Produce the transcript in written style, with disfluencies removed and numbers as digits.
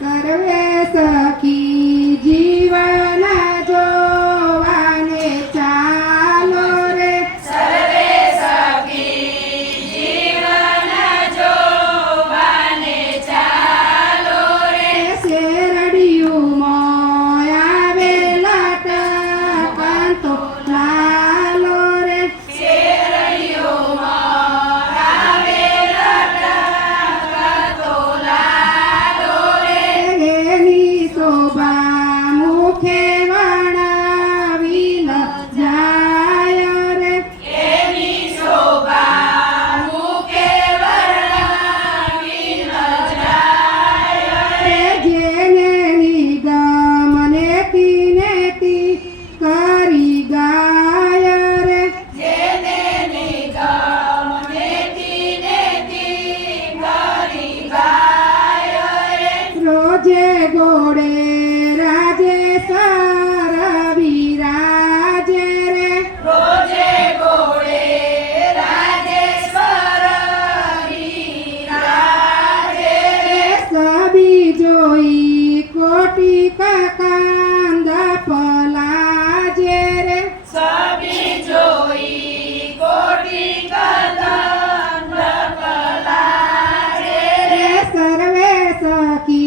સર્વે સખી જીવન જોવાને ચાલો રે સર્વે સખી જીવન જોવાને ચાલો રે શેરડિયું આવેલા ટકંતો લાલો રે શેરડીઓમાં આવેલા ટકતો લાલો રે એની શોભા મુખે વણાવી ન જાય રે એની શોભા મુખે વર્ણવી ન જાય રે જેને નિગમને નેતી કરી ગાય રે જેને નિગમ નેતિ નેતિ કરી ગાય રે રોજે ગોળે રાજે સર વિરાજે રે રોજે ઘોડે રાજેશ્વર વિરાજે રે સબી જોઈ કોટી કાંદ પલાજે રે સબી જોઈ કોટી કદંડ કલાજે રે સર્વે સખી